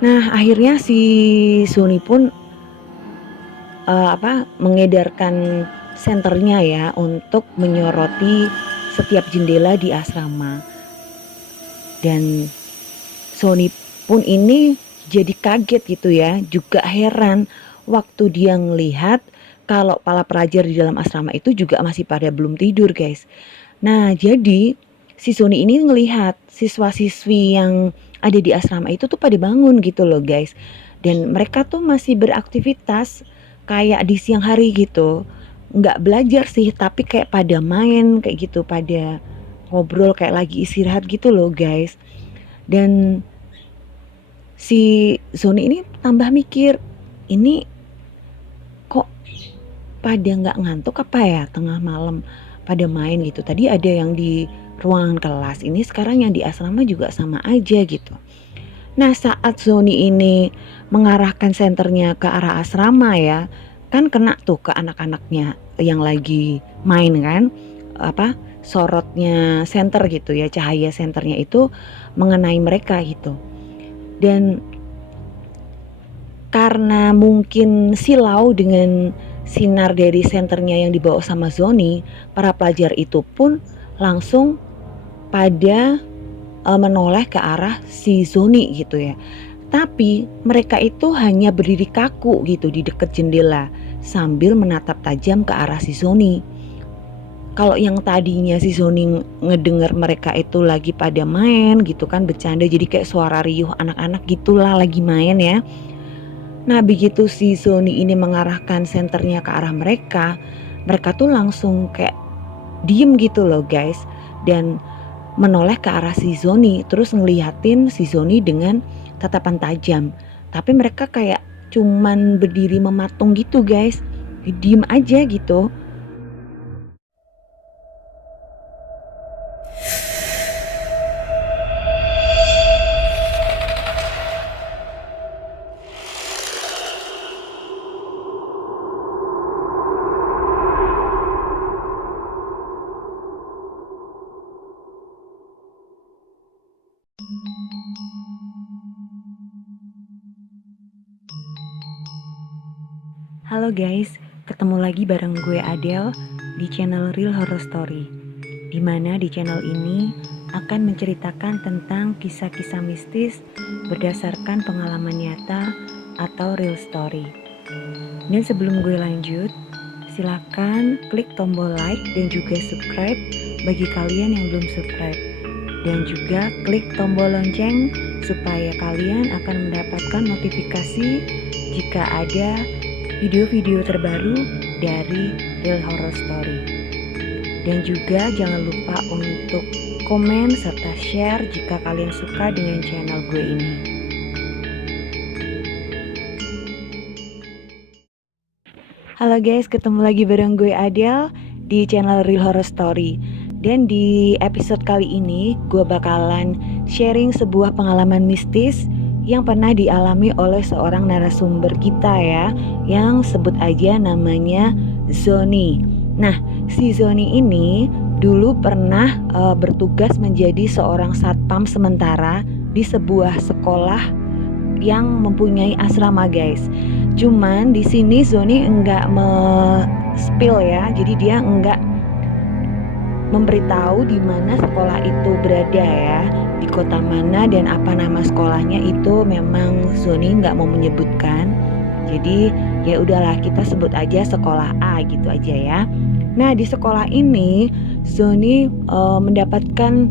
Nah, akhirnya si Sony pun mengedarkan senternya ya untuk menyoroti setiap jendela di asrama. Dan Sony pun ini jadi kaget gitu ya, juga heran waktu dia ngelihat kalau para pelajar di dalam asrama itu juga masih pada belum tidur, guys. Nah, jadi si Sony ini ngelihat siswa-siswi yang ada di asrama itu tuh pada bangun gitu loh, guys. Dan mereka tuh masih beraktivitas kayak di siang hari gitu. Nggak belajar sih, tapi kayak pada main kayak gitu, pada ngobrol kayak lagi istirahat gitu loh, guys. Dan si Sony ini tambah mikir, ini kok pada nggak ngantuk apa ya tengah malam pada main gitu. Tadi ada yang di ruangan kelas, ini sekarang yang di asrama juga sama aja gitu. Nah, saat Sony ini mengarahkan senternya ke arah asrama ya, kan kena tuh ke anak-anaknya yang lagi main kan, sorotnya senter gitu ya, cahaya senternya itu mengenai mereka gitu. Dan karena mungkin silau dengan sinar dari senternya yang dibawa sama Zoni, para pelajar itu pun langsung pada menoleh ke arah si Zoni gitu ya. Tapi mereka itu hanya berdiri kaku gitu di dekat jendela sambil menatap tajam ke arah si Zoni. Kalau yang tadinya si Zoni ngedenger mereka itu lagi pada main gitu kan, bercanda, jadi kayak suara riuh anak-anak gitulah lagi main ya. Nah, begitu si Sony ini mengarahkan senternya ke arah mereka, mereka tuh langsung kayak diem gitu loh, guys, dan menoleh ke arah si Sony, terus ngeliatin si Sony dengan tatapan tajam. Tapi mereka kayak cuman berdiri mematung gitu, guys, diem aja gitu. Halo guys, ketemu lagi bareng gue Adele di channel Real Horror Story. Dimana di channel ini akan menceritakan tentang kisah-kisah mistis berdasarkan pengalaman nyata atau real story. Dan sebelum gue lanjut, silakan klik tombol like dan juga subscribe bagi kalian yang belum subscribe. Dan juga klik tombol lonceng supaya kalian akan mendapatkan notifikasi jika ada video-video terbaru dari Real Horror Story. Dan juga jangan lupa untuk komen serta share jika kalian suka dengan channel gue ini. Halo guys, ketemu lagi bareng gue Adele di channel Real Horror Story. Dan di episode kali ini gue bakalan sharing sebuah pengalaman mistis yang pernah dialami oleh seorang narasumber kita ya, yang sebut aja namanya Zoni. Nah, si Zoni ini dulu pernah bertugas menjadi seorang satpam sementara di sebuah sekolah yang mempunyai asrama, guys. Cuman di sini Zoni enggak spill ya, jadi dia enggak memberitahu di mana sekolah itu berada ya, di kota mana dan apa nama sekolahnya itu memang Zoni nggak mau menyebutkan. Jadi ya udahlah, kita sebut aja sekolah A gitu aja ya. Nah, di sekolah ini Zoni mendapatkan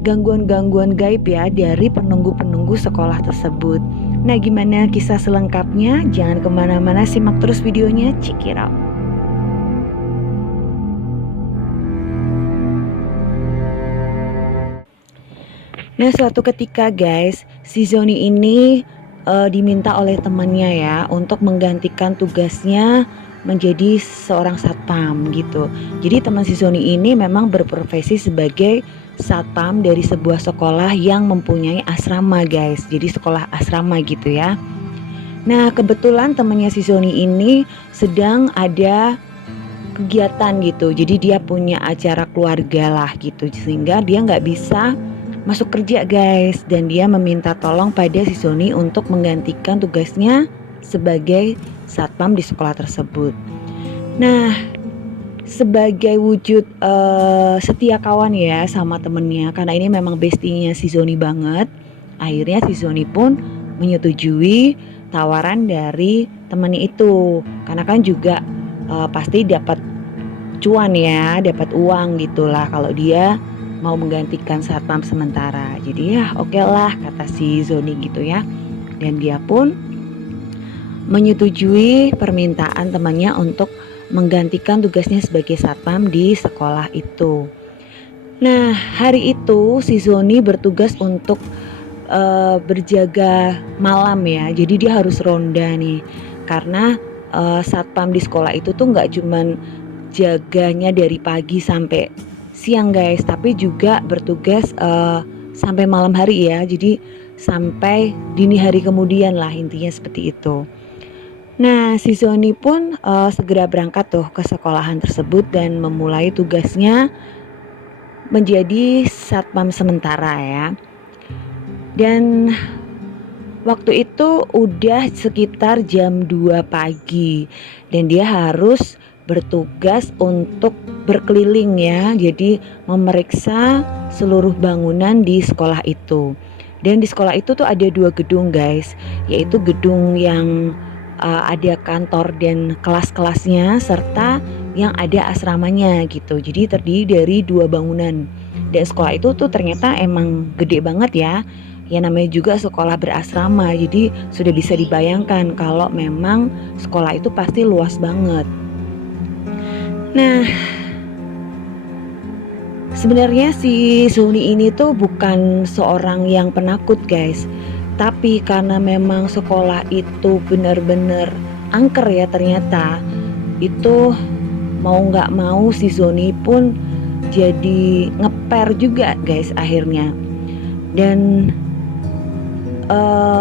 gangguan-gangguan gaib ya dari penunggu-penunggu sekolah tersebut. Nah, gimana kisah selengkapnya? Jangan kemana-mana, simak terus videonya, check it out. Nah, suatu ketika guys, si Zoni ini diminta oleh temannya ya untuk menggantikan tugasnya menjadi seorang satpam gitu. Jadi teman si Zoni ini memang berprofesi sebagai satpam dari sebuah sekolah yang mempunyai asrama, guys. Jadi sekolah asrama gitu ya. Nah, kebetulan temannya si Zoni ini sedang ada kegiatan gitu. Jadi dia punya acara keluarga lah gitu, sehingga dia nggak bisa masuk kerja guys, dan dia meminta tolong pada si Sony untuk menggantikan tugasnya sebagai satpam di sekolah tersebut. Nah, sebagai wujud setia kawan ya sama temennya, karena ini memang bestinya si Sony banget, akhirnya si Sony pun menyetujui tawaran dari temennya itu, karena kan juga pasti dapat cuan ya, dapat uang gitulah kalau dia mau menggantikan satpam sementara. Jadi ya oke lah kata si Zoni gitu ya. Dan dia pun menyetujui permintaan temannya untuk menggantikan tugasnya sebagai satpam di sekolah itu. Nah, hari itu si Zoni bertugas untuk berjaga malam ya. Jadi dia harus ronda nih. Karena satpam di sekolah itu tuh nggak cuman jaganya dari pagi sampai siang guys, tapi juga bertugas sampai malam hari ya. Jadi sampai dini hari kemudian lah, intinya seperti itu. Nah, si Sony pun segera berangkat tuh ke sekolahan tersebut dan memulai tugasnya menjadi satpam sementara ya. Dan waktu itu udah sekitar jam 2 pagi dan dia harus bertugas untuk berkeliling ya, jadi memeriksa seluruh bangunan di sekolah itu. Dan di sekolah itu tuh ada 2 gedung guys, yaitu gedung yang ada kantor dan kelas-kelasnya, serta yang ada asramanya gitu. Jadi terdiri dari 2 bangunan. Dan sekolah itu tuh ternyata emang gede banget ya. Ya namanya juga sekolah berasrama, jadi sudah bisa dibayangkan kalau memang sekolah itu pasti luas banget. Nah, sebenarnya si Sony ini tuh bukan seorang yang penakut guys, tapi karena memang sekolah itu benar-benar angker ya, ternyata itu mau gak mau si Sony pun jadi ngeper juga guys akhirnya. Dan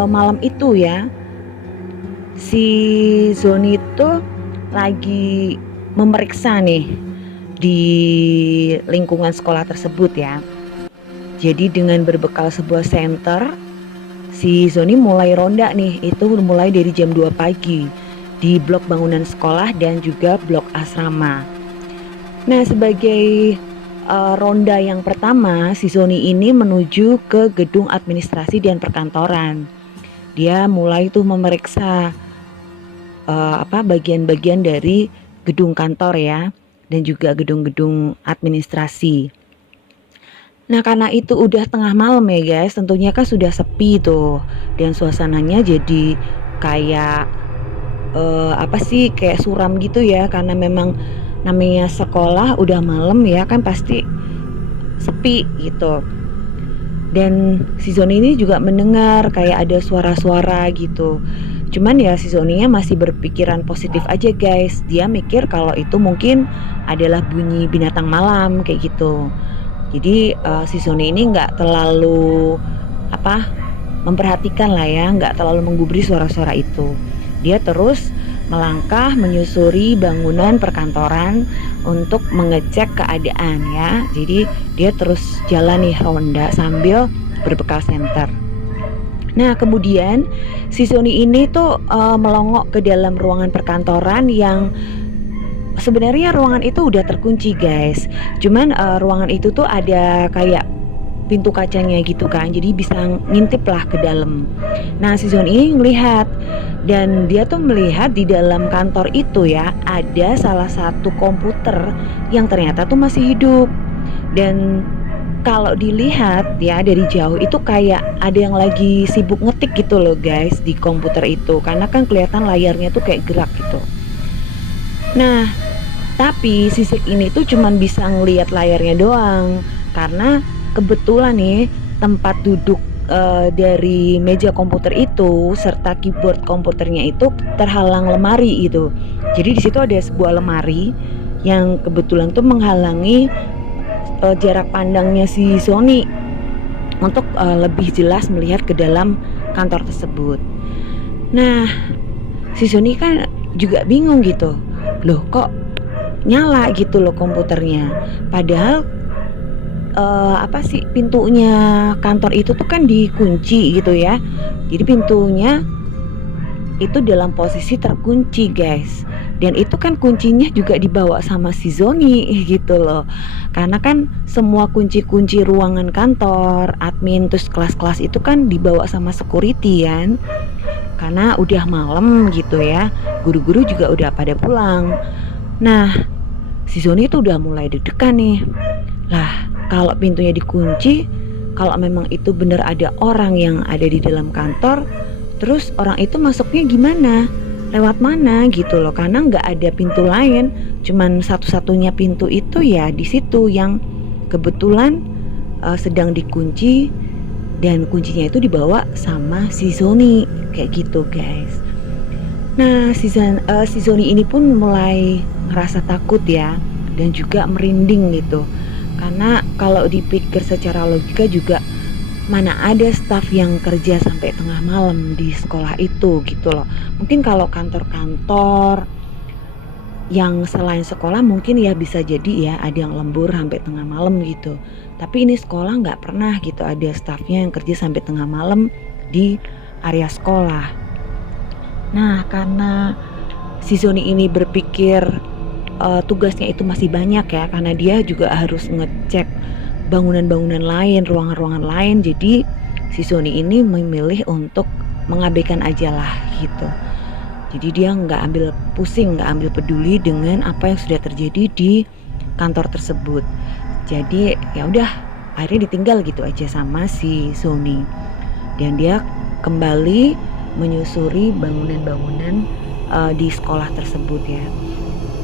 malam itu ya, si Zoni itu lagi memeriksa nih di lingkungan sekolah tersebut ya. Jadi dengan berbekal sebuah senter, si Zoni mulai ronda nih, itu mulai dari jam 2 pagi di blok bangunan sekolah dan juga blok asrama. Nah, sebagai ronda yang pertama, si Sony ini menuju ke gedung administrasi dan perkantoran. Dia mulai tuh memeriksa bagian-bagian dari gedung kantor ya, dan juga gedung-gedung administrasi. Nah, karena itu udah tengah malam ya guys, tentunya kan sudah sepi tuh, dan suasananya jadi kayak kayak suram gitu ya, karena memang namanya sekolah udah malam ya kan, pasti sepi gitu. Dan si Zoni ini juga mendengar kayak ada suara-suara gitu. Cuman ya si Zoninya masih berpikiran positif aja guys. Dia mikir kalau itu mungkin adalah bunyi binatang malam kayak gitu. Jadi si Zoni ini gak terlalu memperhatikan lah ya, gak terlalu menggubris suara-suara itu. Dia terus melangkah menyusuri bangunan perkantoran untuk mengecek keadaan ya. Jadi dia terus jalan nih ronda sambil berbekal senter. Nah, kemudian si Sony ini tuh melongok ke dalam ruangan perkantoran yang sebenarnya ruangan itu udah terkunci guys. Cuman ruangan itu tuh ada kayak pintu kacanya gitu kan, jadi bisa ngintip lah ke dalam. Nah, si Zon ini ngelihat, dan dia tuh melihat di dalam kantor itu ya ada salah satu komputer yang ternyata tuh masih hidup. Dan kalau dilihat ya dari jauh itu kayak ada yang lagi sibuk ngetik gitu loh guys di komputer itu, karena kan kelihatan layarnya tuh kayak gerak gitu. Nah, tapi sisik ini tuh cuman bisa ngelihat layarnya doang, karena kebetulan nih tempat duduk dari meja komputer itu serta keyboard komputernya itu terhalang lemari gitu. Jadi di situ ada sebuah lemari yang kebetulan tuh menghalangi jarak pandangnya si Sony untuk lebih jelas melihat ke dalam kantor tersebut. Nah, si Sony kan juga bingung gitu, loh kok nyala gitu loh komputernya, padahal pintunya kantor itu tuh kan dikunci gitu ya. Jadi pintunya itu dalam posisi terkunci guys, dan itu kan kuncinya juga dibawa sama si Zoni gitu loh, karena kan semua kunci-kunci ruangan kantor, admin, terus kelas-kelas itu kan dibawa sama security kan, karena udah malam gitu ya, guru-guru juga udah pada pulang. Nah, si Zoni itu udah mulai deg-degan nih. Lah, kalau pintunya dikunci, kalau memang itu benar ada orang yang ada di dalam kantor, terus orang itu masuknya gimana? Lewat mana gitu loh? Karena nggak ada pintu lain, cuman satu-satunya pintu itu ya di situ yang kebetulan sedang dikunci, dan kuncinya itu dibawa sama si Zoni kayak gitu guys. Nah, si Zoni ini pun mulai ngerasa takut ya, dan juga merinding gitu. Karena kalau dipikir secara logika juga, mana ada staf yang kerja sampai tengah malam di sekolah itu gitu loh. Mungkin kalau kantor-kantor yang selain sekolah mungkin ya bisa jadi ya ada yang lembur sampai tengah malam gitu. Tapi ini sekolah nggak pernah gitu ada stafnya yang kerja sampai tengah malam di area sekolah. Nah, karena si Zoni ini berpikir tugasnya itu masih banyak ya, karena dia juga harus ngecek bangunan-bangunan lain, ruangan-ruangan lain. Jadi si Zoni ini memilih untuk mengabaikan aja lah gitu. Jadi dia nggak ambil pusing, nggak ambil peduli dengan apa yang sudah terjadi di kantor tersebut. Jadi ya udah, akhirnya ditinggal gitu aja sama si Zoni. Dan dia kembali menyusuri bangunan-bangunan di sekolah tersebut ya.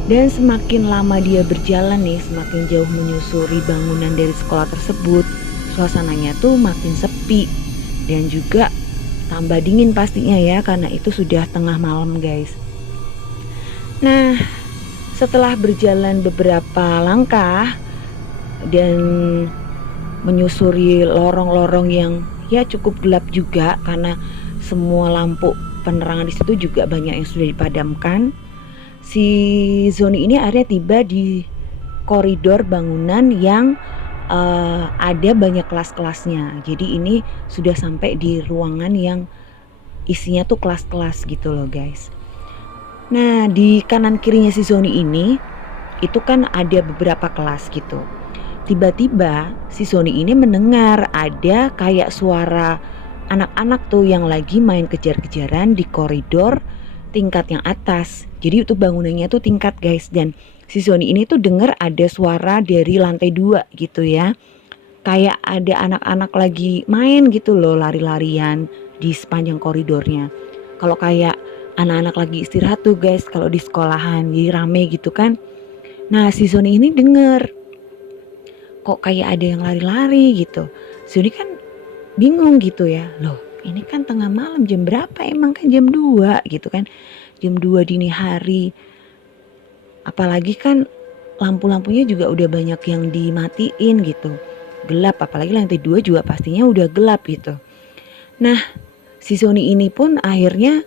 Dan semakin lama dia berjalan nih, semakin jauh menyusuri bangunan dari sekolah tersebut, suasananya tuh makin sepi dan juga tambah dingin pastinya ya, karena itu sudah tengah malam guys. Nah, setelah berjalan beberapa langkah dan menyusuri lorong-lorong yang ya cukup gelap juga, karena semua lampu penerangan di situ juga banyak yang sudah dipadamkan. Si Zoni ini akhirnya tiba di koridor bangunan yang ada banyak kelas-kelasnya. Jadi ini sudah sampai di ruangan yang isinya tuh kelas-kelas gitu loh guys. Nah, di kanan kirinya si Zoni ini itu kan ada beberapa kelas gitu. Tiba-tiba si Zoni ini mendengar ada kayak suara anak-anak tuh yang lagi main kejar-kejaran di koridor tingkat yang atas. Jadi itu bangunannya tuh tingkat guys, dan si Zoni ini tuh dengar ada suara dari lantai 2 gitu ya. Kayak ada anak-anak lagi main gitu loh, lari-larian di sepanjang koridornya. Kalau kayak anak-anak lagi istirahat tuh guys kalau di sekolahan, jadi rame gitu kan. Nah, si Zoni ini denger kok kayak ada yang lari-lari gitu. Zoni kan bingung gitu ya. Loh, ini kan tengah malam, jam berapa emang, kan jam 2 gitu kan. Jam 2 dini hari. Apalagi kan lampu-lampunya juga udah banyak yang dimatiin gitu. Gelap, apalagi lantai 2 juga pastinya udah gelap gitu. Nah, si Zoni ini pun akhirnya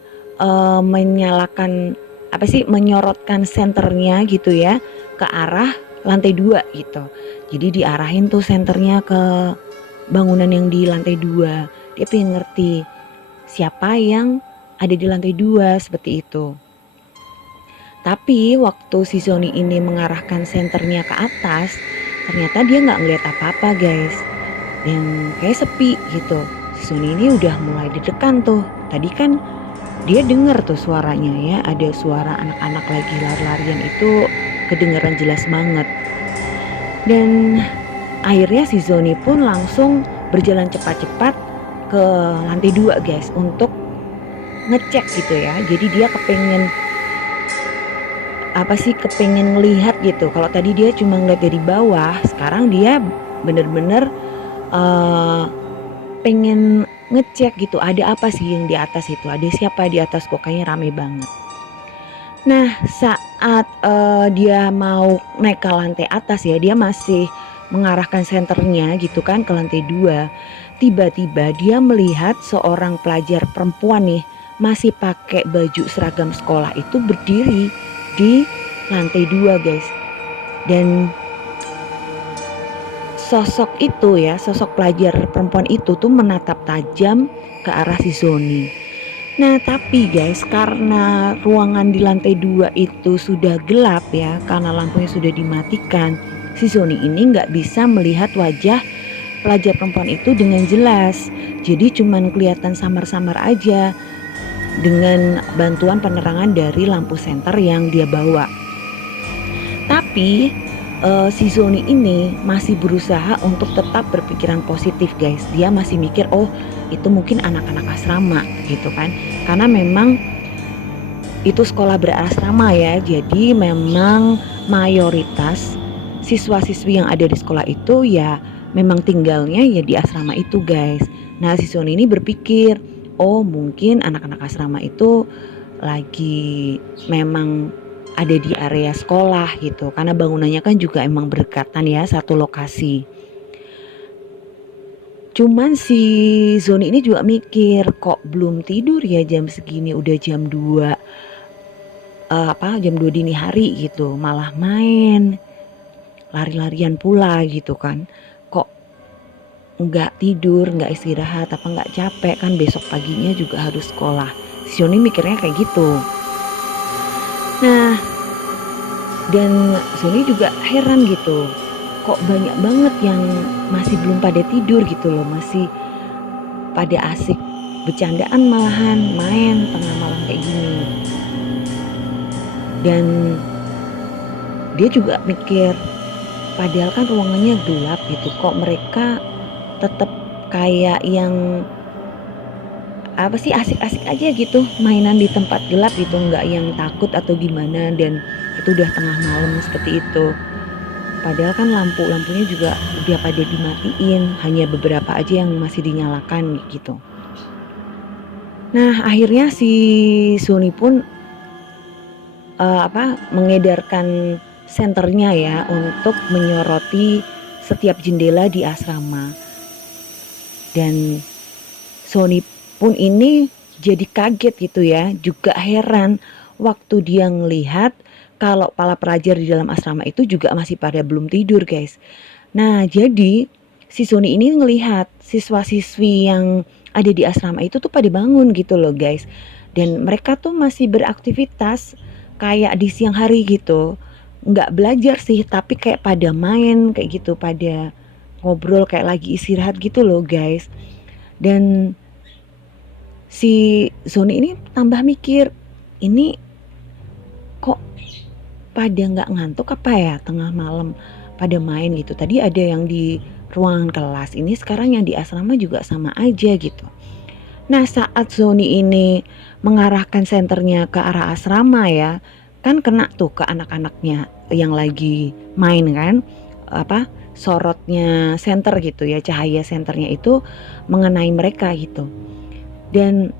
menyorotkan senternya gitu ya ke arah lantai 2 gitu. Jadi diarahin tuh senternya ke bangunan yang di lantai 2. Dia pengen ngerti siapa yang ada di lantai 2 seperti itu. Tapi waktu si Zoni ini mengarahkan senternya ke atas, ternyata dia nggak ngeliat apa-apa guys. Dan kayak sepi gitu. Si Zoni ini udah mulai deg-degan tuh. Tadi kan dia denger tuh suaranya ya, ada suara anak-anak lagi lari-larian itu kedengaran jelas banget. Dan akhirnya si Zoni pun langsung berjalan cepat-cepat ke lantai 2 guys untuk ngecek gitu ya. Jadi dia kepengen ngelihat gitu. Kalau tadi dia cuma ngeliat dari bawah, sekarang dia bener-bener pengen ngecek gitu, ada apa sih yang di atas itu, ada siapa di atas, kok kayaknya rame banget. Nah, saat dia mau naik ke lantai atas ya, dia masih mengarahkan senternya gitu kan ke lantai 2. Tiba-tiba dia melihat seorang pelajar perempuan nih, masih pakai baju seragam sekolah itu berdiri di lantai 2 guys. Dan sosok itu ya, sosok pelajar perempuan itu tuh menatap tajam ke arah si Zoni. Nah tapi guys, karena ruangan di lantai 2 itu sudah gelap ya, karena lampunya sudah dimatikan, si Zoni ini nggak bisa melihat wajah pelajar perempuan itu dengan jelas. Jadi cuman kelihatan samar-samar aja dengan bantuan penerangan dari lampu senter yang dia bawa. Tapi si Zoni ini masih berusaha untuk tetap berpikiran positif guys. Dia masih mikir, oh itu mungkin anak-anak asrama gitu kan. Karena memang itu sekolah berasrama ya. Jadi memang mayoritas siswa-siswi yang ada di sekolah itu ya memang tinggalnya ya di asrama itu guys. Nah si Zoni ini berpikir, oh mungkin anak-anak asrama itu lagi memang ada di area sekolah gitu, karena bangunannya kan juga emang berdekatan ya, satu lokasi. Cuman si Zoni ini juga mikir, kok belum tidur ya jam segini, udah jam 2 jam 2 dini hari gitu, malah main lari-larian pula gitu kan. Kok nggak tidur, nggak istirahat, apa nggak capek kan, besok paginya juga harus sekolah. Si Zoni mikirnya kayak gitu. Nah, dan Zoni juga heran gitu, kok banyak banget yang masih belum pada tidur gitu loh, masih pada asik bercandaan malahan main tengah malam kayak gini. Dan dia juga mikir, padahal kan ruangannya gelap gitu, kok mereka tetap kayak yang apa sih, asik-asik aja gitu mainan di tempat gelap gitu, nggak yang takut atau gimana. Dan itu udah tengah malam seperti itu, padahal kan lampunya juga udah pada dimatiin, hanya beberapa aja yang masih dinyalakan gitu. Nah akhirnya si Zoni pun mengedarkan senternya ya untuk menyoroti setiap jendela di asrama. Dan Zoni pun ini jadi kaget gitu ya, juga heran waktu dia ngelihat kalau para pelajar di dalam asrama itu juga masih pada belum tidur guys. Nah jadi si Zoni ini ngelihat siswa-siswi yang ada di asrama itu tuh pada bangun gitu loh guys. Dan mereka tuh masih beraktivitas kayak di siang hari gitu. Nggak belajar sih, tapi kayak pada main kayak gitu, pada ngobrol kayak lagi istirahat gitu loh guys. Dan si Zoni ini tambah mikir, ini kok pada nggak ngantuk apa ya tengah malam pada main gitu. Tadi ada yang di ruangan kelas, ini sekarang yang di asrama juga sama aja gitu. Nah saat Zoni ini mengarahkan senternya ke arah asrama ya, kan kena tuh ke anak-anaknya yang lagi main kan, sorotnya senter gitu ya, cahaya senternya itu mengenai mereka gitu. Dan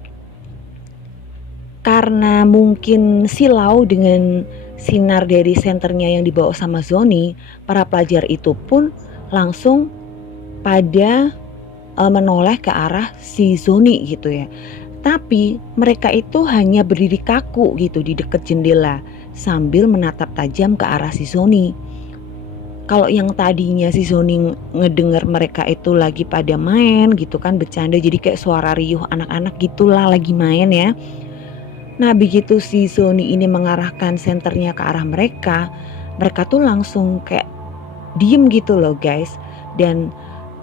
karena mungkin silau dengan sinar dari senternya yang dibawa sama Zoni, para pelajar itu pun langsung pada menoleh ke arah si Zoni gitu ya. Tapi mereka itu hanya berdiri kaku gitu di dekat jendela sambil menatap tajam ke arah si Zoni. Kalau yang tadinya si Zoni ngedenger mereka itu lagi pada main gitu kan, bercanda, jadi kayak suara riuh anak-anak gitulah lagi main ya. Nah begitu si Zoni ini mengarahkan senternya ke arah mereka, mereka tuh langsung kayak diem gitu loh guys, dan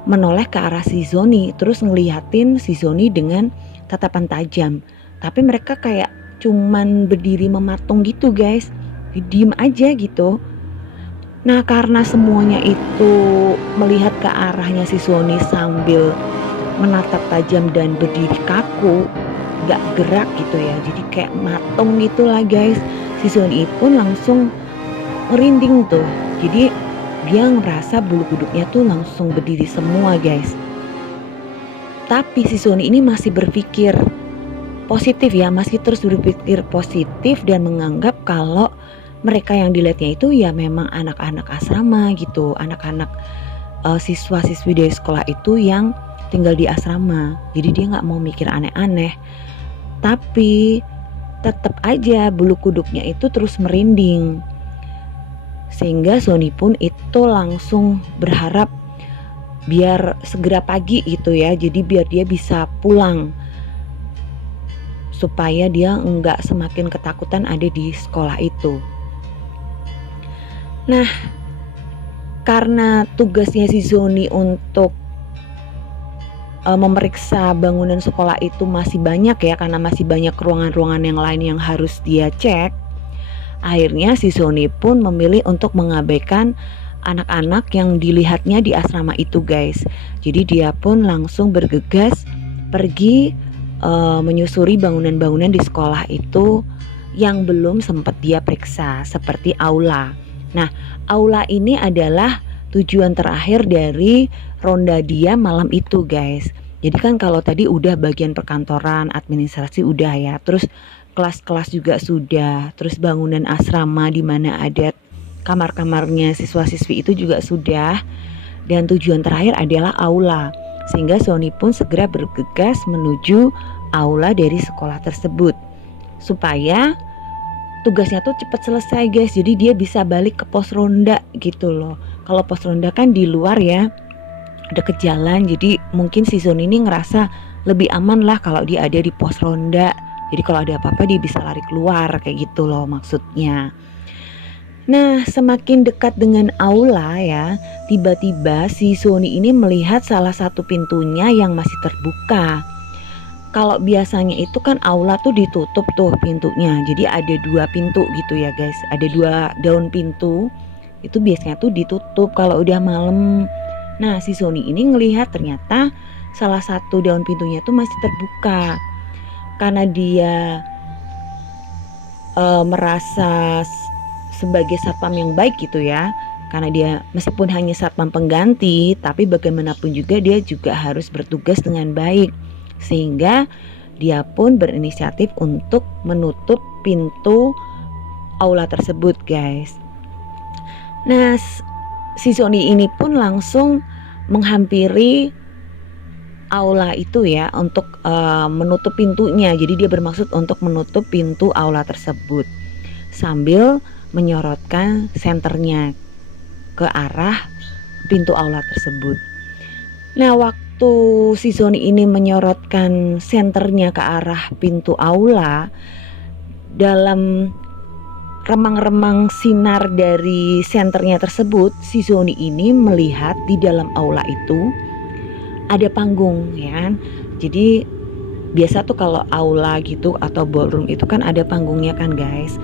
menoleh ke arah si Zoni, terus ngeliatin si Zoni dengan tatapan tajam. Tapi mereka kayak cuman berdiri mematung gitu guys, diem aja gitu. Nah karena semuanya itu melihat ke arahnya si Zoni sambil menatap tajam dan berdiri kaku, gak gerak gitu ya, jadi kayak matung gitu lah guys. Si Zoni pun langsung merinding tuh, jadi dia ngerasa bulu kuduknya tuh langsung berdiri semua guys. Tapi si Zoni ini masih berpikir positif ya, masih terus berpikir positif dan menganggap kalau mereka yang dilihatnya itu ya memang anak-anak asrama gitu, anak-anak siswa-siswi dari sekolah itu yang tinggal di asrama. Jadi dia gak mau mikir aneh-aneh, tapi tetap aja bulu kuduknya itu terus merinding. Sehingga Zoni pun itu langsung berharap biar segera pagi gitu ya. Jadi biar dia bisa pulang, supaya dia enggak semakin ketakutan ada di sekolah itu. Nah, karena tugasnya si Zoni untuk memeriksa bangunan sekolah itu masih banyak ya, karena masih banyak ruangan-ruangan yang lain yang harus dia cek. Akhirnya si Zoni pun memilih untuk mengabaikan anak-anak yang dilihatnya di asrama itu, guys. Jadi dia pun langsung bergegas pergi menyusuri bangunan-bangunan di sekolah itu yang belum sempat dia periksa, seperti aula. Nah, aula ini adalah tujuan terakhir dari ronda dia malam itu, guys. Jadi kan kalau tadi udah bagian perkantoran, administrasi udah ya, terus kelas-kelas juga sudah, terus bangunan asrama di mana ada kamar-kamarnya siswa-siswi itu juga sudah, dan tujuan terakhir adalah aula. Sehingga Sony pun segera bergegas menuju aula dari sekolah tersebut supaya tugasnya tuh cepat selesai, guys. Jadi dia bisa balik ke pos ronda gitu loh. Kalau pos ronda kan di luar ya, deket jalan. Jadi mungkin si Zoni ini ngerasa lebih aman lah kalau dia ada di pos ronda. Jadi kalau ada apa-apa dia bisa lari keluar, kayak gitu loh maksudnya. Nah, semakin dekat dengan aula ya, tiba-tiba si Zoni ini melihat salah satu pintunya yang masih terbuka. Kalau biasanya itu kan aula tuh ditutup tuh pintunya. Jadi ada 2 pintu gitu ya, guys. Ada 2 daun pintu. Itu biasanya tuh ditutup kalau udah malam. Nah, si Zoni ini ngelihat ternyata salah satu daun pintunya tuh masih terbuka. Karena dia merasa sebagai satpam yang baik gitu ya. Karena dia meskipun hanya satpam pengganti, tapi bagaimanapun juga dia juga harus bertugas dengan baik. Sehingga dia pun berinisiatif untuk menutup pintu aula tersebut, guys. Nah, si Zoni ini pun langsung menghampiri aula itu ya untuk menutup pintunya. Jadi dia bermaksud untuk menutup pintu aula tersebut sambil menyorotkan senternya ke arah pintu aula tersebut. Nah, waktu si Zoni ini menyorotkan senternya ke arah pintu aula, dalam remang-remang sinar dari senternya tersebut, si Zoni ini melihat di dalam aula itu ada panggung ya kan. Jadi biasa tuh kalau aula gitu atau ballroom itu kan ada panggungnya kan, guys.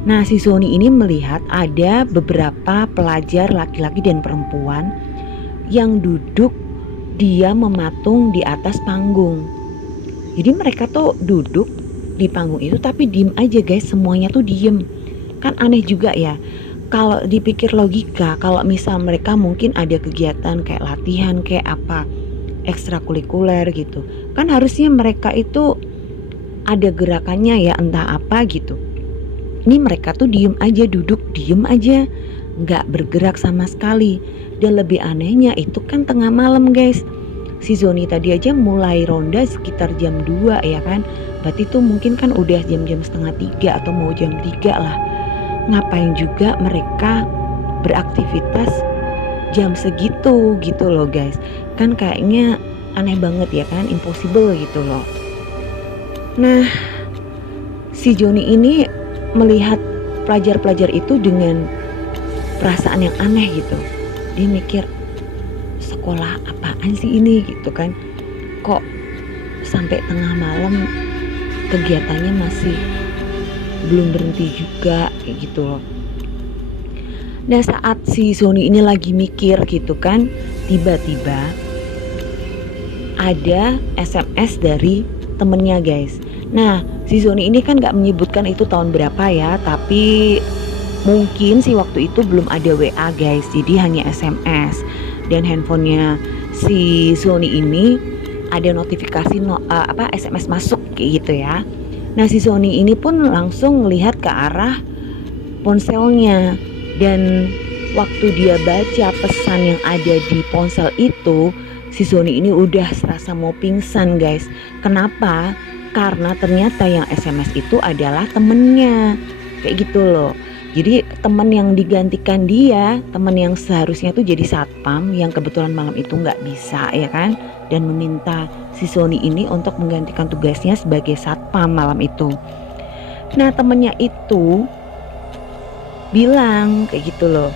Nah, si Zoni ini melihat ada beberapa pelajar laki-laki dan perempuan yang duduk dia mematung di atas panggung. Jadi mereka tuh duduk di panggung itu tapi diem aja, guys. Semuanya tuh diem. Kan aneh juga ya. Kalau dipikir logika, kalau misal mereka mungkin ada kegiatan kayak latihan kayak apa ekstrakurikuler gitu, kan harusnya mereka itu ada gerakannya ya, entah apa gitu. Ini mereka tuh diem aja, duduk diem aja, nggak bergerak sama sekali. Dan lebih anehnya itu kan tengah malam, guys. Si Zoni tadi aja mulai ronda sekitar jam 2 ya kan. Berarti tuh mungkin kan udah jam-jam setengah 3 atau mau jam 3 lah. Ngapain juga mereka beraktivitas jam segitu gitu loh, guys. Kan kayaknya aneh banget ya kan, impossible gitu loh. Nah, si Zoni ini melihat pelajar-pelajar itu dengan perasaan yang aneh gitu. Dia mikir, sekolah apaan sih ini gitu kan, kok sampai tengah malam kegiatannya masih belum berhenti juga kayak gitu loh. Nah, saat si Zoni ini lagi mikir gitu kan, tiba-tiba ada SMS dari temennya, guys. Nah, si Zoni ini kan gak menyebutkan itu tahun berapa ya, tapi mungkin sih waktu itu belum ada WA, guys. Jadi hanya SMS. Dan handphonenya si Zoni ini ada notifikasi SMS masuk kayak gitu ya. Nah, si Zoni ini pun langsung melihat ke arah ponselnya. Dan waktu dia baca pesan yang ada di ponsel itu, si Zoni ini udah serasa mau pingsan, guys. Kenapa? Karena ternyata yang SMS itu adalah temennya. Kayak gitu loh. Jadi teman yang digantikan dia, teman yang seharusnya tuh jadi satpam, yang kebetulan malam itu nggak bisa ya kan, dan meminta si Sony ini untuk menggantikan tugasnya sebagai satpam malam itu. Nah temennya itu bilang kayak gitu loh,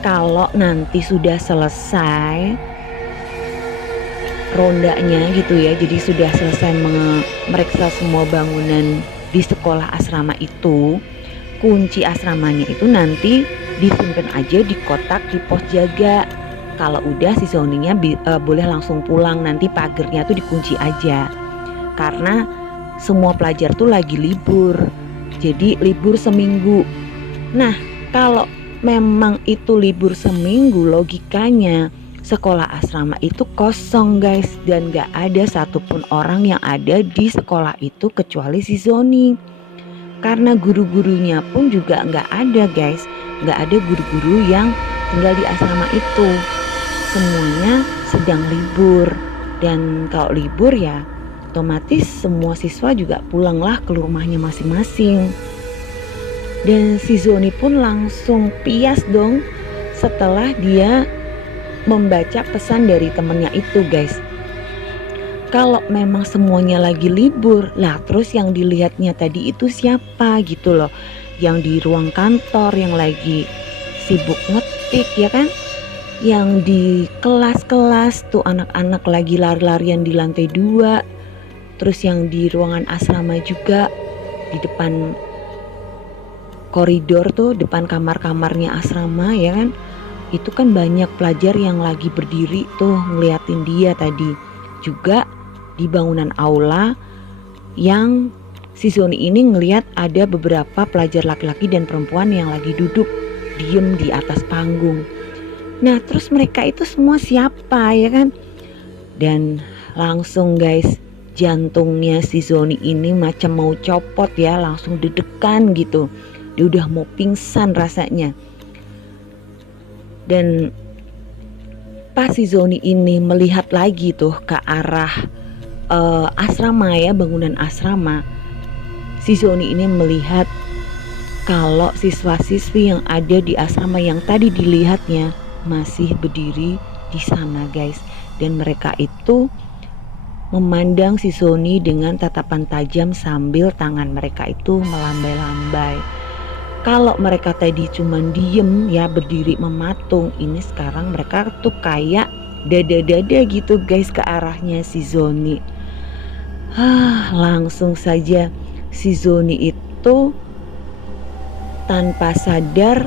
kalau nanti sudah selesai rondanya gitu ya, jadi sudah selesai memeriksa semua bangunan di sekolah asrama itu, kunci asramanya itu nanti disimpan aja di kotak di pos jaga. Kalau udah si Sony-nya boleh langsung pulang, nanti pagernya tuh dikunci aja. Karena semua pelajar tuh lagi libur. Jadi libur seminggu. Nah, kalau memang itu libur seminggu, logikanya sekolah asrama itu kosong guys, dan gak ada satupun orang yang ada di sekolah itu kecuali si Sony. Karena guru-gurunya pun juga nggak ada guys, nggak ada guru-guru yang tinggal di asrama itu, semuanya sedang libur. Dan kalau libur ya otomatis semua siswa juga pulanglah ke rumahnya masing-masing. Dan si Zoni pun langsung pias dong setelah dia membaca pesan dari temennya itu guys. Kalau memang semuanya lagi libur, lah terus yang dilihatnya tadi itu siapa gitu loh. Yang di ruang kantor yang lagi sibuk ngetik ya kan. Yang di kelas-kelas tuh anak-anak lagi lari-larian di lantai 2. Terus yang di ruangan asrama juga di depan koridor tuh, depan kamar-kamarnya asrama ya kan. Itu kan banyak pelajar yang lagi berdiri tuh ngeliatin dia tadi. Juga di bangunan aula yang si Zoni ini ngelihat ada beberapa pelajar laki-laki dan perempuan yang lagi duduk diem di atas panggung. Nah terus mereka itu semua siapa ya kan? Dan langsung guys, jantungnya si Zoni ini macam mau copot ya, langsung deg-degan gitu. Dia udah mau pingsan rasanya. Dan pas si Zoni ini melihat lagi tuh ke arah asrama ya, bangunan asrama, si Zoni ini melihat kalau siswa-siswi yang ada di asrama yang tadi dilihatnya masih berdiri di sana guys. Dan mereka itu memandang si Zoni dengan tatapan tajam sambil tangan mereka itu melambai-lambai. Kalau mereka tadi cuman diem ya, berdiri mematung, ini sekarang mereka tuh kayak dada-dada gitu guys ke arahnya si Zoni. Langsung saja si Zoni itu tanpa sadar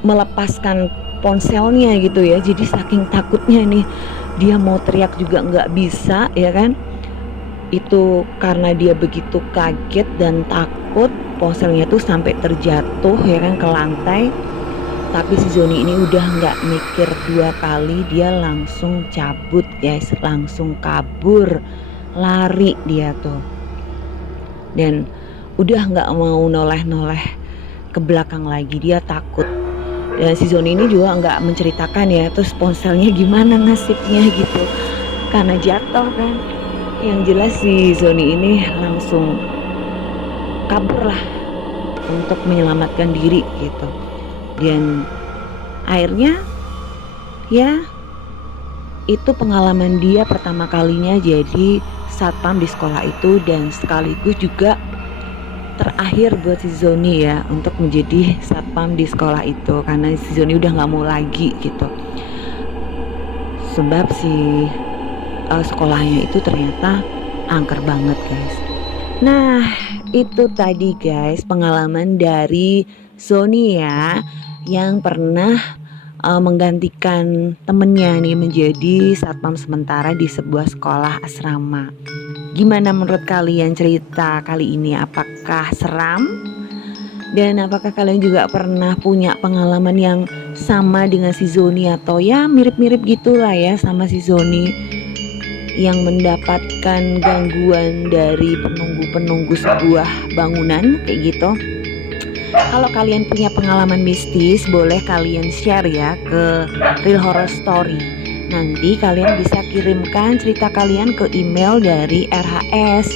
melepaskan ponselnya gitu ya. Jadi saking takutnya nih, dia mau teriak juga nggak bisa ya kan. Itu karena dia begitu kaget dan takut, ponselnya tuh sampai terjatuh ya kan ke lantai. Tapi si Zoni ini udah nggak mikir 2 kali, dia langsung cabut guys, langsung kabur, lari dia tuh. Dan udah nggak mau noleh-noleh ke belakang lagi, dia takut. Dan si Zoni ini juga nggak menceritakan ya, terus ponselnya gimana nasibnya gitu, karena jatuh kan. Yang jelas si Zoni ini langsung kabur lah untuk menyelamatkan diri gitu. Dan akhirnya ya itu pengalaman dia pertama kalinya jadi satpam di sekolah itu, dan sekaligus juga terakhir buat si Zoni ya untuk menjadi satpam di sekolah itu, karena si Zoni udah gak mau lagi gitu. Sebab si sekolahnya itu ternyata angker banget guys. Nah itu tadi guys pengalaman dari Zoni ya, yang pernah menggantikan temennya nih menjadi satpam sementara di sebuah sekolah asrama. Gimana menurut kalian cerita kali ini? Apakah seram? Dan apakah kalian juga pernah punya pengalaman yang sama dengan si Zoni, atau ya mirip-mirip gitulah ya sama si Zoni, yang mendapatkan gangguan dari penunggu-penunggu sebuah bangunan kayak gitu? Kalau kalian punya pengalaman mistis, boleh kalian share ya ke Real Horror Story. Nanti kalian bisa kirimkan cerita kalian ke email dari RHS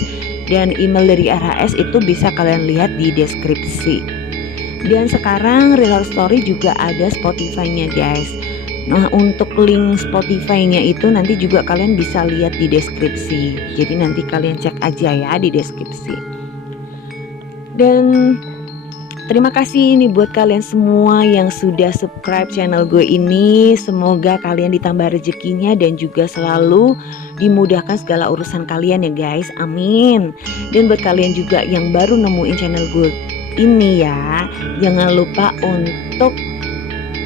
dan email dari RHS itu bisa kalian lihat di deskripsi. Dan sekarang Real Horror Story juga ada Spotify-nya guys. Nah, untuk link Spotify-nya itu nanti juga kalian bisa lihat di deskripsi. Jadi nanti kalian cek aja ya di deskripsi. Dan terima kasih nih buat kalian semua yang sudah subscribe channel gue ini. Semoga kalian ditambah rezekinya dan juga selalu dimudahkan segala urusan kalian ya guys. Amin. Dan buat kalian juga yang baru nemuin channel gue ini ya, jangan lupa untuk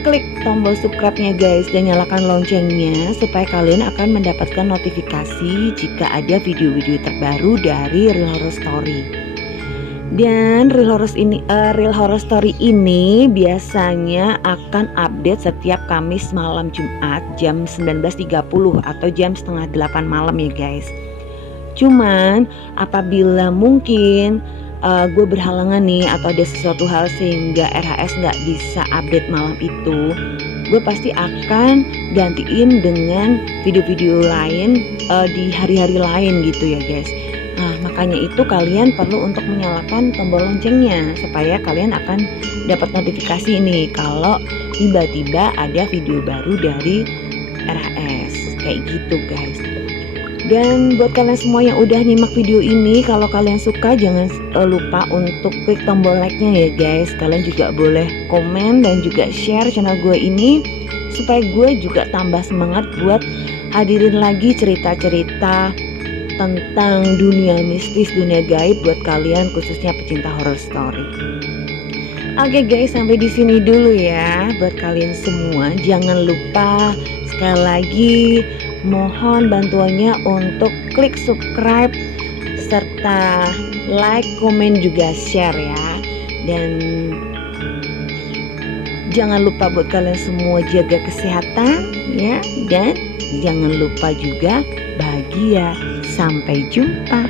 klik tombol subscribe-nya guys dan nyalakan loncengnya supaya kalian akan mendapatkan notifikasi jika ada video-video terbaru dari Real Horror Story. Dan Real Horror Story ini biasanya akan update setiap Kamis malam Jumat jam 19.30 atau jam setengah 8 malam ya guys. Cuman apabila mungkin gue berhalangan nih atau ada sesuatu hal sehingga RHS nggak bisa update malam itu, gue pasti akan gantiin dengan video-video lain di hari-hari lain gitu ya guys. Nah makanya itu kalian perlu untuk menyalakan tombol loncengnya supaya kalian akan dapat notifikasi nih kalau tiba-tiba ada video baru dari RHS kayak gitu guys. Dan buat kalian semua yang udah nyimak video ini, kalau kalian suka jangan lupa untuk klik tombol like-nya ya guys. Kalian juga boleh komen dan juga share channel gue ini supaya gue juga tambah semangat buat hadirin lagi cerita-cerita tentang dunia mistis, dunia gaib buat kalian khususnya pecinta horror story. Oke guys, sampai di sini dulu ya buat kalian semua. Jangan lupa sekali lagi mohon bantuannya untuk klik subscribe serta like, komen juga share ya. Dan jangan lupa buat kalian semua jaga kesehatan ya, dan jangan lupa juga bahagia. Sampai jumpa.